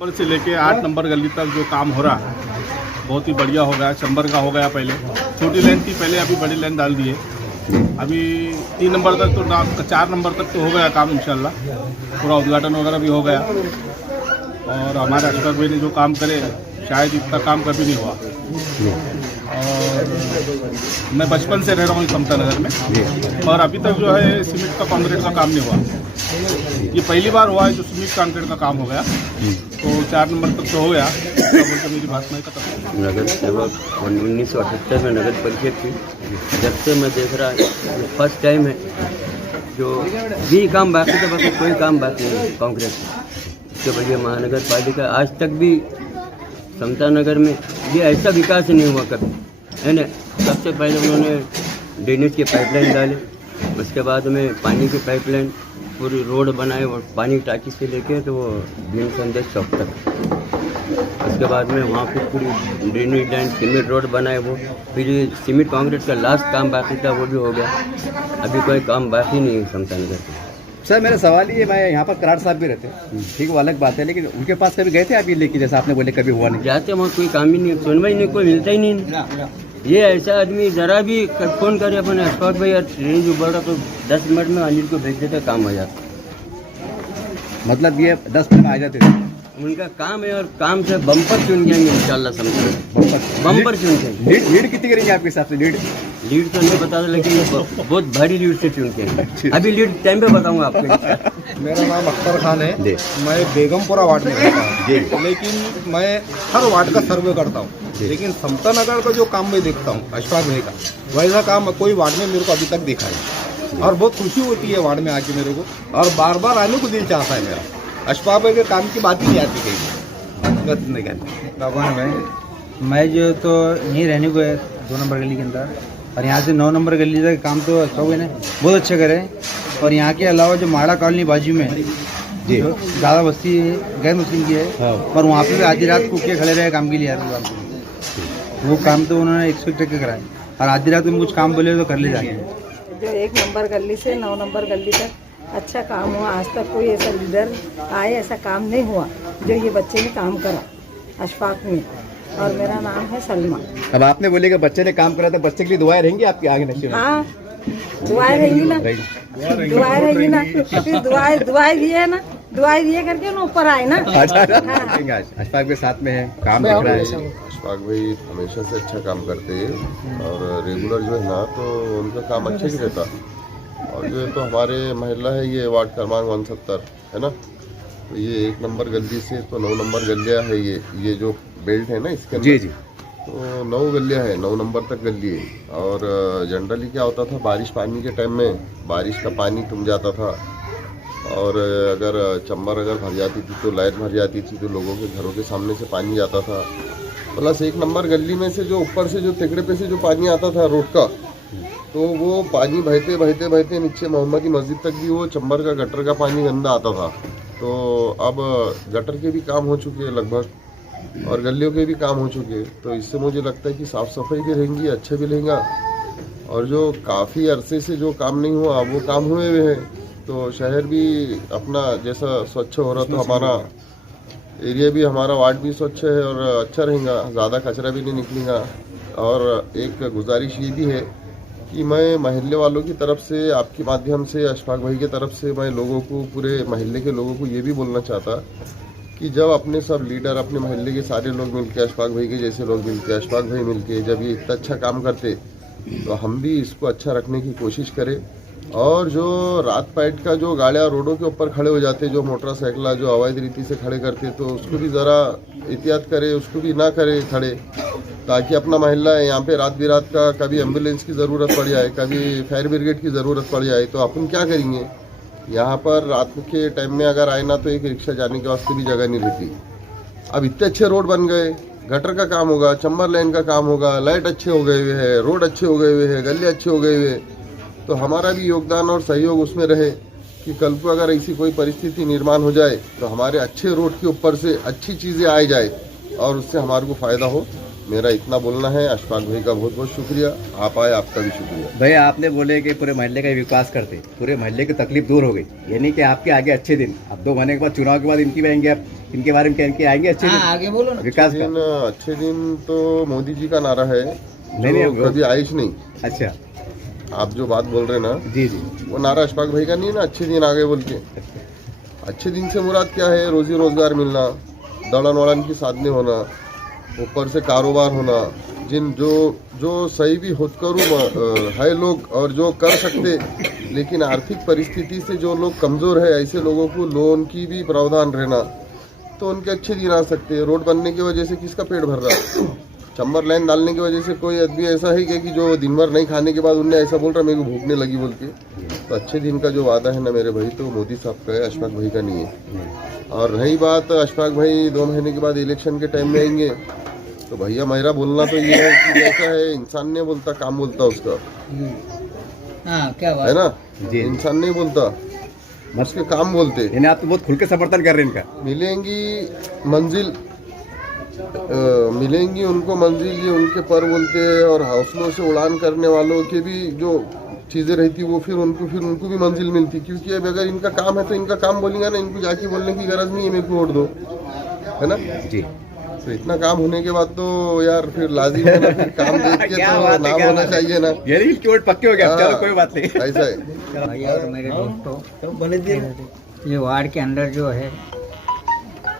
Number से लेके 8 number गली तक जो काम हो रहा है बहुत ही बढ़िया हो गया। चंबर का हो गया, पहले छोटी लाइन थी पहले, अभी बड़ी लाइन डाल दिए। अभी 3 नंबर तक तो 4 नंबर तक तो हो गया काम इंशाल्लाह, पूरा उद्घाटन वगैरह भी हो गया। और हमारे अशफाक भाई ने जो काम करे शायद इतना काम कभी नहीं हुआ। और मैं बचपन से रह रहा हूँ समता नगर में, और अभी तक जो है सीमेंट का कंक्रीट का काम नहीं हुआ। ये पहली बार हुआ है जो सीमेंट कंक्रीट का काम हो गया। तो 4 नंबर तक तो हो गया। तो मेरी बात नहीं खत्म। नगर सेवक 1978 में नगर परिषद थी। जब से मैं देख रहा है फर्स्ट टाइम है जो भी काम बाकी था, बाकी कोई काम बाकी नहीं कांग्रेस। इसके वजह महानगर पालिका आज तक भी समता नगर में ये ऐसा विकास नहीं हुआ कभी, है ना। सबसे पहले उन्होंने ड्रेनेज के पाइपलाइन डाले, उसके बाद में पानी की पाइपलाइन, पूरी रोड बनाए और पानी की टाँकी से लेके तो वो भीम संदेश चौक तक। उसके बाद में वहाँ पे पूरी ड्रेनेज लाइन सीमेंट रोड बनाए वो। फिर ये सीमेंट कांक्रीट का लास्ट काम बाकी था, वो भी हो गया। अभी कोई काम बाकी नहीं है समता नगर में। सर मेरा सवाल ये, मैं यहाँ पर कराड़ साहब भी रहते हैं, ठीक वो अलग बात है, लेकिन उनके पास कभी गए थे आप ये लेके, जैसा आपने बोले कभी हुआ नहीं? जाते वहाँ कोई काम ही नहीं, सुनवाई नहीं, कोई मिलता ही नहीं। ये ऐसा आदमी जरा भी फोन करे अपने अशफाक भाई यार ट्रेन जो बढ़ रहा तो 10 मिनट में अनिल को भेज देते, काम हो जाता। मतलब ये 10 मिनट में आ जाते थे उनका काम है, और काम से बम्पर चुन जाएंगे इंशाल्लाह समझ। बम्पर चुन जाएंगे। लीड कितनी करेंगे आपके हिसाब से? लीड तो नहीं बता, लेकिन ये बहुत भारी लीड से चुन के अभी लीड टाइम पे बताऊंगा आपको। मेरा नाम अख्तर खान है। मैं बेगमपुरा वार्ड में रहता हूँ, लेकिन मैं हर वार्ड का सर्वे करता हूँ। लेकिन समता नगर का जो काम मैं देखता हूँ अशफाक भाई का, वैसा काम कोई वार्ड में मेरे को अभी तक देखा है। और बहुत खुशी होती है वार्ड में आके मेरे को, और बार बार आने को दिल चाहता है मेरा। अशफाक भाई के काम की बात ही नहीं आती कहीं। नहीं कहते भगवान भाई, मैं जो तो यहीं रहने को है 2 नंबर गली के अंदर, और यहाँ से 9 नंबर गली तक काम तो अशफाक भाई ने बहुत अच्छा करे। और यहाँ के अलावा जो माड़ा कॉलोनी बाजू में जी ज़्यादा बस्ती गैर मुस्लिम की है, और वहाँ पे भी आधी रात को के खड़े रहे काम के लिए वो काम तो उन्होंने 100% कराए। और आधी रात में कुछ काम बोले तो कर ले जाते हैं। जो 1 नंबर गली से 9 नंबर गली तक अच्छा काम हुआ। आज तक कोई ऐसा लीडर आए ऐसा काम नहीं हुआ जो ये बच्चे ने काम करा अशफाक में। और मेरा नाम है सलमा। अब आपने बोले कि बच्चे ने काम करा था, बच्चे के लिए दुआएं रहेंगी आपके आगे नशे? हाँ, दुआएं रहेंगी ना, दुआएं रहेंगी ना। फिर दुआएं भी है ना, दुआएं दिए करके ना ऊपर आए ना। अशफाक के साथ में है, काम दिख रहा है। अशफाक भाई हमेशा से अच्छा काम करते हैं, और रेगुलर जो है ना तो उनका काम अच्छा ही रहता। और जो है तो हमारे मोहल्ला है ये वार्ड क्रमांक 69 है ना, तो ये 1 नंबर गली से तो 9 नंबर गलियाँ है। ये जो बेल्ट है ना इसके अंदर, जी तो 9 गलियाँ है, 9 नंबर तक गली है। और जनरली क्या होता था, बारिश पानी के टाइम में बारिश का पानी तुम जाता था, और अगर चंबर अगर भर जाती थी तो लाइट भर जाती थी, तो लोगों के घरों के सामने से पानी जाता था। प्लस 1 नंबर गली में से जो ऊपर से जो तिकड़े पे से जो पानी आता था रोड का, तो वो पानी बहते बहते बहते नीचे मोहम्मदी मस्जिद तक भी वो चंबर का गटर का पानी गंदा आता था। तो अब गटर के भी काम हो चुके हैं लगभग, और गलियों के भी काम हो चुके हैं। तो इससे मुझे लगता है कि साफ़ सफाई भी रहेंगी, अच्छा भी रहेगा। और जो काफ़ी अरसे से जो काम नहीं हुआ वो काम हुए हुए हैं, तो शहर भी अपना जैसा स्वच्छ हो रहा, तो हमारा एरिया भी, हमारा वार्ड भी स्वच्छ है और अच्छा रहेगा, ज़्यादा कचरा भी नहीं निकलेगा। और एक गुजारिश ये भी है कि मैं महल्ले वालों की तरफ से, आपके माध्यम से अशफाक भाई की तरफ से, मैं लोगों को, पूरे महल्ले के लोगों को ये भी बोलना चाहता कि जब अपने सब लीडर, अपने महल्ले के सारे लोग मिलके, अशफाक भाई के जैसे लोग मिलके, अशफाक भाई मिलके जब ये इतना अच्छा काम करते, तो हम भी इसको अच्छा रखने की कोशिश करें। और जो रात पाइट का जो गाड़ियाँ रोडों के ऊपर खड़े हो जाते, जो मोटरसाइकिल जो अवैध रीति से खड़े करते, तो उसको भी ज़रा एहतियात करें, उसको भी ना करें खड़े, ताकि अपना महल्ला है यहाँ पे रात बिरात का कभी एम्बुलेंस की ज़रूरत पड़ जाए, कभी फायर ब्रिगेड की ज़रूरत पड़ जाए, तो अपन क्या करेंगे? यहाँ पर रात के टाइम में अगर आए ना तो एक रिक्शा जाने के वास्ते भी जगह नहीं रहती। अब इतने अच्छे रोड बन गए, गटर का काम होगा, चंबर लाइन का काम होगा, लाइट अच्छे हो गए हुए हैं, रोड अच्छे हो गए हुए हैं, गले अच्छे हो गए हुए, तो हमारा भी योगदान और सहयोग उसमें रहे कि कल को अगर ऐसी कोई परिस्थिति निर्माण हो जाए तो हमारे अच्छे रोड के ऊपर से अच्छी चीज़ें आ जाए और उससे हमारे को फ़ायदा हो। मेरा इतना बोलना है। अशफाक भाई का बहुत बहुत शुक्रिया, आप आए, आपका भी शुक्रिया। भैया आपने बोले कि पूरे मोहल्ले का विकास करते, पूरे मोहल्ले की तकलीफ दूर हो गई, यानी कि आपके आगे अच्छे दिन, अब 2 महीने के बाद चुनाव के बाद इनकी भी आएंगे, आप इनके बारे में क्या इनके आएंगे अच्छे दिन? आगे बोलो ना। विकास का अच्छे दिन तो मोदी जी का नारा है, नहीं, जो कभी आयुष नहीं। अच्छा, आप जो बात बोल रहे हैं ना, जी जी, वो नारा अशफाक भाई का नहीं है ना, अच्छे दिन आ गए बोल के। अच्छे दिन से मुराद क्या है? रोजी रोजगार मिलना, दड़न वड़न की साधने होना, ऊपर से कारोबार होना, जिन जो सही भी होत करूँ है लोग और जो कर सकते, लेकिन आर्थिक परिस्थिति से जो लोग कमज़ोर है, ऐसे लोगों को लोन की भी प्रावधान रहना, तो उनके अच्छे दिन आ सकते हैं। रोड बनने की वजह से किसका पेट भर रहा है? चंबर लाइन डालने की वजह से कोई आदमी ऐसा है कि जो दिन भर नहीं खाने के बाद उनने ऐसा बोल रहा मेरे को भूखने लगी बोल के। तो अच्छे दिन का जो वादा है ना मेरे भाई, तो मोदी साहब का है, अशफाक भाई का नहीं है। और रही बात अशफाक भाई 2 महीने के बाद इलेक्शन के टाइम में आएंगे, तो भैया मेरा बोलना तो ये है कि जैसा है इंसान नहीं बोलता, काम बोलता उसका, क्या बात है ना? जी। इंसान नहीं बोलता, उसके काम बोलते। यानी आप तो बहुत खुल के समर्थन कर रहे हैं इनका। मिलेंगी उनको मंजिल, ये उनके पर बोलते हैं। और हौसलों से उड़ान करने वालों के भी जो चीज़ें रहती वो फिर उनको भी मंजिल मिलती, क्योंकि अब अगर इनका काम है तो इनका काम बोलेंगे ना, इनको जाके बोलने की गरज नहीं है मेरे को वोट दो, है ना जी। तो इतना काम होने के बाद तो यार फिर लाजिम है ना, फिर काम देख के क्या तो बात है, नाम क्या होना बात है। चाहिए ना। यानी कि वोट पक्के हो गए, अब चलो हाँ, कोई बात नहीं। ऐसा है। भैया और मेरे दोस्तों, ये वार्ड के अंदर जो है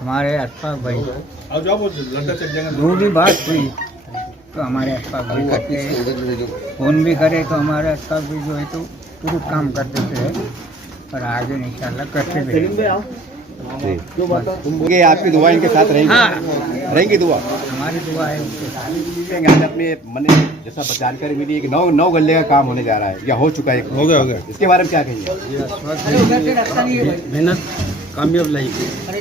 हमारे अशफाक भाई, अब जाओ वो लड़का चल जाएगा। जो भी बात हुई तो हमारे अशफाक भाई करते हैं, फोन भी करे तो हमारे अशफाक भाई जो है तो तुरंत काम कर देते हैं और आगे इंशाल्लाह करते रहेंगे। ये आपकी दुआ इनके साथ रहेंगी? हाँ। रहेंगी दुआ। हमारी दुआ है उनके साथ। आज अपने मन जैसा जानकारी मिली है कि 9 गल्ले का काम होने जा रहा है या हो चुका है, हो गया, इसके बारे में क्या कहेंगे? मेहनत कामयाब लाई,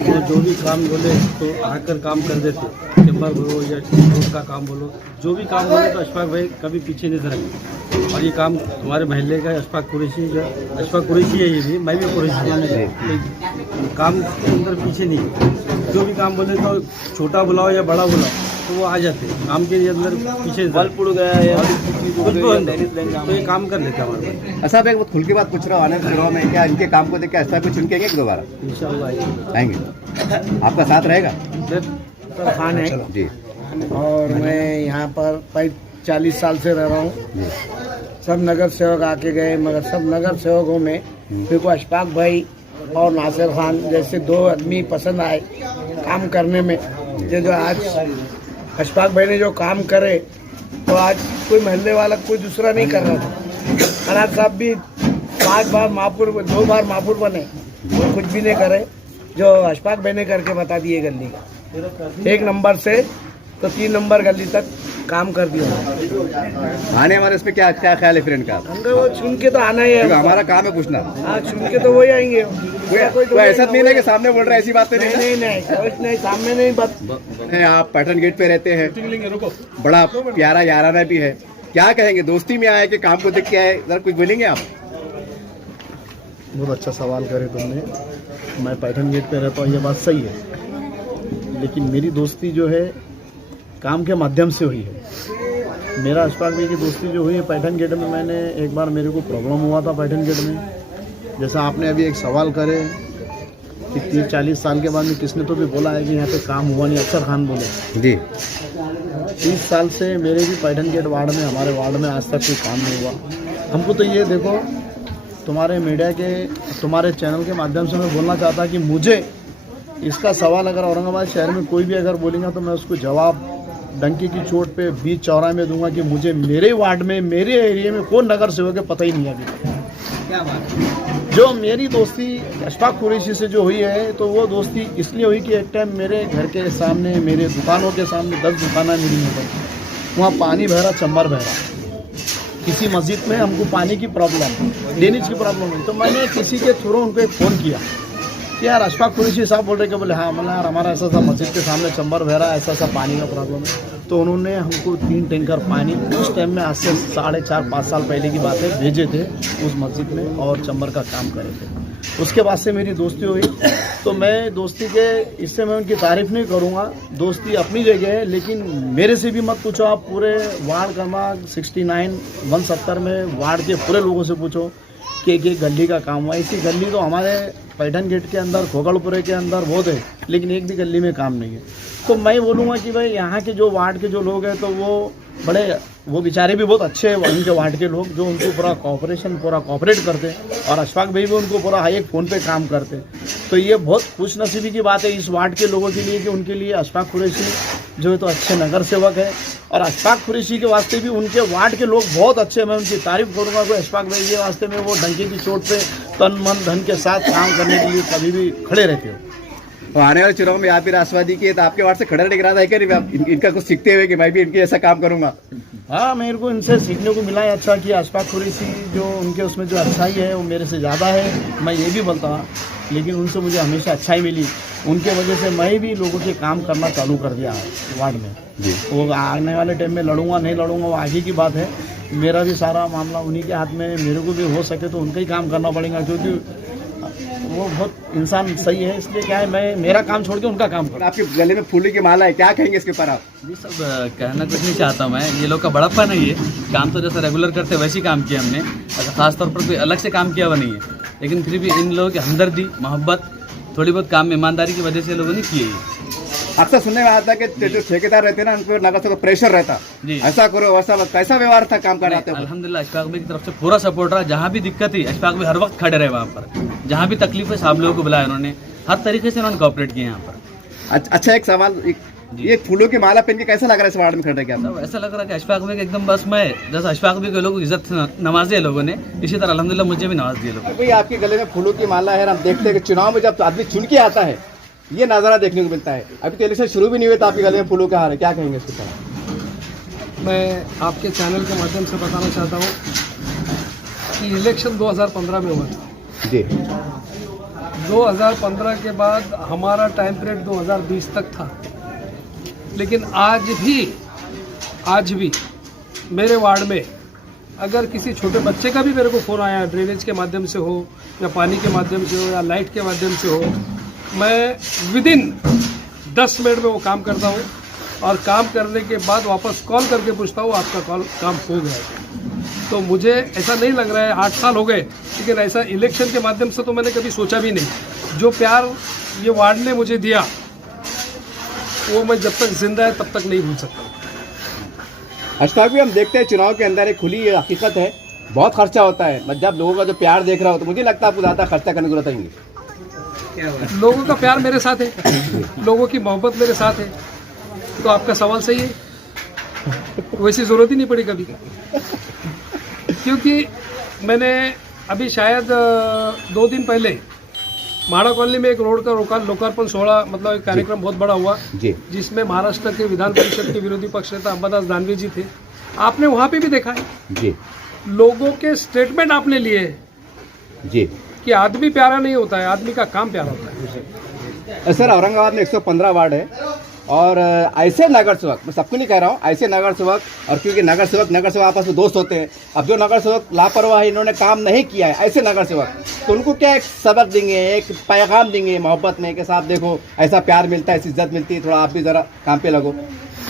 वो जो भी काम बोले तो आकर काम कर देते, चैम्बर बोलो या रोड का काम बोलो, जो भी काम बोले तो अशफाक भाई कभी पीछे नहीं सरकते। और ये काम हमारे महल्ले का अशफाक कुरैशी है, ये भी, मैं भी कुरैशी हूँ, काम के अंदर पीछे नहीं। जो भी काम बोले तो छोटा बुलाओ या बड़ा बुलाओ तो वो आ जाते, काम के अंदर पीछे बल पुड़ गया या कुछ भी तो ये काम कर लेते हमारे। ऐसा मैं खुल के बात पूछ रहा हूँ, आने चुनाव में क्या इनके काम को देख के ऐसा कुछ चुनकेंगे कि दोबारा इंशाल्लाह आएंगे? आपका साथ रहेगा? खान है जी। और मैं यहाँ पर 40 साल से रह रहा हूँ। सब नगर सेवक आके गए, मगर सब नगर सेवकों में मेरे को अशफाक भाई और नासिर खान जैसे 2 आदमी पसंद आए काम करने में। जो आज अशफाक भाई ने जो काम करे तो आज कोई महल्ले वाला कोई दूसरा नहीं कर रहा था। अनाज साहब भी 5 बार महापुर, 2 बार महापुर बने, वो कुछ भी नहीं करे जो अशफाक भाई ने करके बता दिए गली का। 1 नंबर से तो 3 नंबर गली तक काम कर दिया। आने वाले इसमें क्या ख्याल है फिर इनका? अंदर वो चुन के तो आना ही है, क्योंकि हमारा काम है पूछना। हाँ चुन के तो वही आएंगे। कोई ऐसा नहीं है कि सामने बोल रहा है, ऐसी बात तो नहीं नहीं नहीं कुछ नहीं, सामने नहीं बात। है। आप पैटर्न गेट पे रहते हैं, बड़ा प्यारा याराना भी है, क्या कहेंगे? दोस्ती में आए कि काम को देख के आए, जरा कुछ बोलेंगे आप? बहुत अच्छा सवाल करे तुमने। मैं पैटर्न गेट पे रहता हूँ, ये बात सही है, लेकिन मेरी दोस्ती जो है काम के माध्यम से हुई है। मेरा अशफाक भाई की दोस्ती जो हुई है पैटर्न गेट में, मैंने एक बार मेरे को प्रॉब्लम हुआ था पैटर्न गेट में, जैसा आपने अभी एक सवाल करे कि 30-40 साल के बाद में किसने तो भी बोला है कि यहाँ पे काम हुआ नहीं, अफसर खान बोले जी। 30 साल से मेरे भी पैटर्न गेट वार्ड में, हमारे वार्ड में आज तक कोई काम नहीं हुआ। हमको तो ये देखो, तुम्हारे मीडिया के, तुम्हारे चैनल के माध्यम से मैं बोलना चाहता कि मुझे इसका सवाल अगर औरंगाबाद शहर में कोई भी अगर बोलेगा तो मैं उसको जवाब डंकी की चोट पे बीच चौराहे में दूंगा कि मुझे मेरे वार्ड में, मेरे एरिया में कौन नगर सेवक है पता ही नहीं है अभी तक। क्या बात है? जो मेरी दोस्ती अशफाक कुरैशी से जो हुई है तो वो दोस्ती इसलिए हुई कि एक टाइम मेरे घर के सामने, मेरे दुकानों के सामने 10 दुकानें मेरी हैं, वहाँ पानी बह रहा, चंबर बह रहा। किसी मस्जिद में हमको पानी की प्रॉब्लम, ड्रेनेज की प्रॉब्लम हुई, तो मैंने किसी के थ्रू उनको एक फ़ोन किया कि यार अशफाक कुरैशी साहब बोल रहे कि बोले हाँ, मतलब यार हमारा ऐसा सा मस्जिद के सामने चंबर बह रहा है, ऐसा सा पानी का प्रॉब्लम है। तो उन्होंने हमको 3 टैंकर पानी उस टाइम में, आज से 4.5-5 साल पहले की बात है, भेजे थे उस मस्जिद में और चंबर का काम करे थे। उसके बाद से मेरी दोस्ती हुई। तो मैं दोस्ती के इससे मैं उनकी तारीफ नहीं करूँगा, दोस्ती अपनी जगह है, लेकिन मेरे से भी मत पूछो आप, पूरे वार्ड क्रमांक 69 170 में वार्ड के पूरे लोगों से पूछो कि एक गली का काम हुआ। इसी गली तो हमारे पैठन गेट के अंदर, खोगड़पुरे के अंदर बहुत है, लेकिन एक भी गली में काम नहीं है। तो मैं बोलूँगा कि भाई यहाँ के जो वार्ड के जो लोग हैं तो वो बेचारे भी बहुत अच्छे हैं, उनके वार्ड के लोग जो उनको पूरा कोऑपरेट करते हैं, और अशफाक भाई भी उनको पूरा हाई एक फ़ोन पे काम करते हैं। तो ये बहुत खुशनसीबी की बात है इस वार्ड के लोगों के लिए कि उनके लिए अशफाक कुरैशी जो है तो अच्छे नगर सेवक है, और अशफाक कुरैशी के वास्ते भी उनके वार्ड के लोग बहुत अच्छे हैं। मैं उनकी तारीफ करूँगा कि अशफाक भाई के वास्ते में वो डंके की चोट पे तन मन धन के साथ काम करने के लिए कभी भी खड़े रहते हो। तो आने वाले चुनाव में आप भी राष्ट्रवादी की है, तो आपके वार्ड से खड़ा रहने का इरादा है कि नहीं? इनका कुछ सीखते हुए कि मैं भी इनके ऐसा काम करूंगा। हाँ, मेरे को इनसे सीखने को मिला है अच्छा कि अशफाक कुरैशी जो उनके उसमें जो अच्छाई है वो मेरे से ज़्यादा है, मैं ये भी बोलता हूँ, लेकिन उनसे मुझे हमेशा अच्छाई मिली। उनके वजह से मैं भी लोगों के काम करना चालू कर दिया है वार्ड में। वो आने वाले टाइम में लड़ूंगा नहीं लड़ूंगा वो आगे की बात है, मेरा भी सारा मामला उन्हीं के हाथ में। मेरे को भी हो सके तो उनका ही काम करना पड़ेगा, क्योंकि वो बहुत इंसान सही है, इसलिए क्या है मैं मेरा काम छोड़ के उनका काम करूँ। आपके गले में फूलों की माला है, क्या कहेंगे इसके ऊपर आप? जी सब कहना कुछ नहीं चाहता मैं, ये लोग का बड़प्पन है, ये काम तो जैसा रेगुलर करते वैसे ही काम किया हमने, ऐसा खास तौर पर कोई अलग से काम किया हुआ नहीं है, लेकिन फिर भी इन लोगों की हमदर्दी मोहब्बत थोड़ी बहुत काम में ईमानदारी की वजह से लोगों ने किए है। अक्सर सुनने में आता है कि जो ठेकेदार रहते हैं ना उनको नगर से प्रेशर रहता, ऐसा करो वैसा, कैसा व्यवहार था काम करना? अल्हम्दुलिल्लाह अशफाक भाई की तरफ से पूरा सपोर्ट रहा, जहाँ भी दिक्कत थी अशफाक भाई हर वक्त खड़े रहे वहाँ पर, जहाँ भी तकलीफ है सब लोगों को बुलाया उन्होंने, हर तरीके से उन्होंने कोऑपरेट किया यहाँ पर। अच्छा, एक सवाल, ये फूलों की माला पहन के कैसा लग रहा है इस वार्ड में खड़े? क्या ऐसा लग रहा है कि अशफाक भाई एकदम बस मैं जैसा अशफाक भाई के लोगों की इज्जत नवाजे लोगों ने, इसी तरह अल्हम्दुलिल्लाह मुझे भी नवाज दिए लोग। भाई आपके गले में फूलों की माला है, हम देखते हैं कि चुनाव में जब आदमी चुन के आता है ये नज़ारा देखने को मिलता है। अभी तो इलेक्शन शुरू भी नहीं हुए तो आपके गले में फूलों का हार है, क्या कहेंगे इसके ऊपर? मैं आपके चैनल के माध्यम से बताना चाहता हूँ कि इलेक्शन 2015 में हुआ था जी। 2015 के बाद हमारा टाइम पीरियड 2020 तक था, लेकिन आज भी मेरे वार्ड में अगर किसी छोटे बच्चे का भी मेरे को फ़ोन आया, ड्रेनेज के माध्यम से हो या पानी के माध्यम से हो या लाइट के माध्यम से हो, मैं विदिन 10 मिनट में वो काम करता हूँ, और काम करने के बाद वापस कॉल करके पूछता हूँ आपका काम हो गया। तो मुझे ऐसा नहीं लग रहा है, 8 साल हो गए, लेकिन ऐसा इलेक्शन के माध्यम से तो मैंने कभी सोचा भी नहीं। जो प्यार ये वार्ड ने मुझे दिया वो मैं जब तक जिंदा है तब तक नहीं भूल सकता। अशफाक भी हम देखते हैं चुनाव के अंदर एक खुली हकीकत है, बहुत खर्चा होता है, जब लोगों का जो प्यार देख रहा हो तो मुझे लगता है आपको ज़्यादा खर्चा करने की जरूरत नहीं। लोगों का प्यार मेरे साथ है, लोगों की मोहब्बत मेरे साथ है, तो आपका सवाल सही है, वैसी ज़रूरत ही नहीं पड़ी कभी, क्योंकि मैंने अभी शायद 2 दिन पहले माड़ा कॉलोनी में एक रोड का लोकार्पण 16 मतलब एक कार्यक्रम बहुत बड़ा हुआ, जिसमें महाराष्ट्र के विधान परिषद के विरोधी पक्ष नेता अंबादास दानवे जी थे। आपने वहाँ पे भी देखा है जी, लोगों के स्टेटमेंट आपने लिए जी कि आदमी प्यारा नहीं होता है, आदमी का काम प्यारा होता है। सर, औरंगाबाद में 115 वार्ड है, और ऐसे नगर सेवक, मैं सबको नहीं कह रहा हूँ, ऐसे नगर सेवक, और क्योंकि नगर सेवक आपस में दोस्त होते हैं, अब जो नगर सेवक लापरवाह इन्होंने काम नहीं किया है, ऐसे नगर सेवक, तो उनको क्या एक सबक देंगे, एक पैगाम देंगे मोहब्बत में कि साहब देखो ऐसा प्यार मिलता है, ऐसी इज्जत मिलती है, थोड़ा आप भी ज़रा काम पे लगो।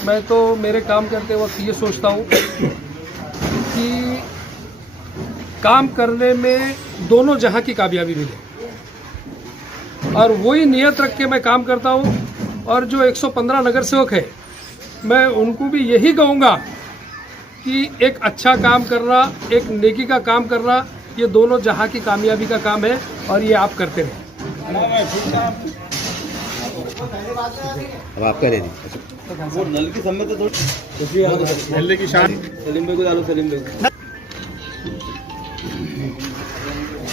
मैं तो मेरे काम करते वक्त ये सोचता हूँ कि काम करने में दोनों जहां की कामयाबी मिले, और वही नियत रख के मैं काम करता हूं। और जो 115 नगर सेवक है, मैं उनको भी यही कहूंगा कि एक अच्छा काम करना, एक नेकी का काम करना, ये दोनों जहां की कामयाबी का काम है, और ये आप करते रहे। अब आपका ले वो नल की सम्मत तो थोड़ी की शान सलीम भाई को डालो, सलीम भाई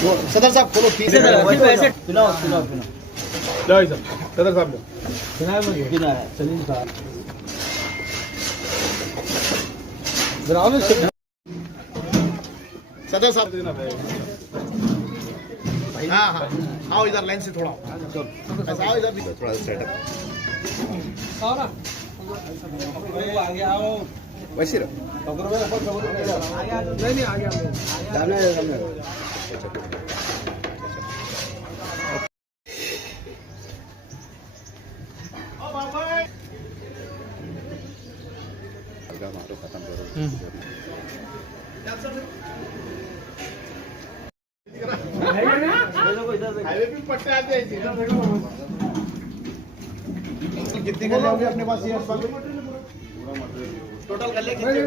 सदर साहब खोलो, सदर साहब सदर साहब हाँ हाँ आओ इधर लाइन से थोड़ा आओ इधर भी थोड़ा सेटअप आगे आओ, वैसे रहो, नहीं आगे आओ। काम आरो खत्म करो कितनी गलियां होंगी अपने पास ये टोटल गलियां कितनी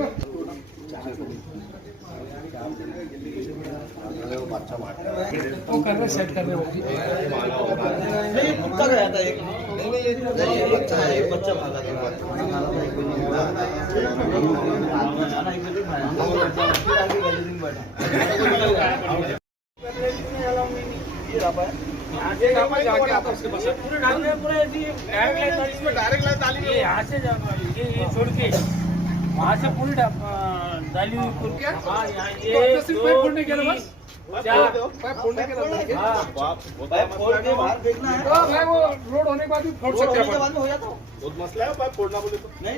वो कर रहे सेट कर रहे होगी कुत्ता गया था एक बच्चा है एक बच्चा भागा यहाँ से ये छोड़ के वहाँ से पूरी डाली हुई कुर्सियाँ ये फोड़ने के लिए बस फोड़ने के लिए फोड़ के बाहर फेंकना है भाई वो रोड होने के बाद भी फोड़ सकते हैं हो जाता बहुत मसला है पाइप फोड़ना बोले तो नहीं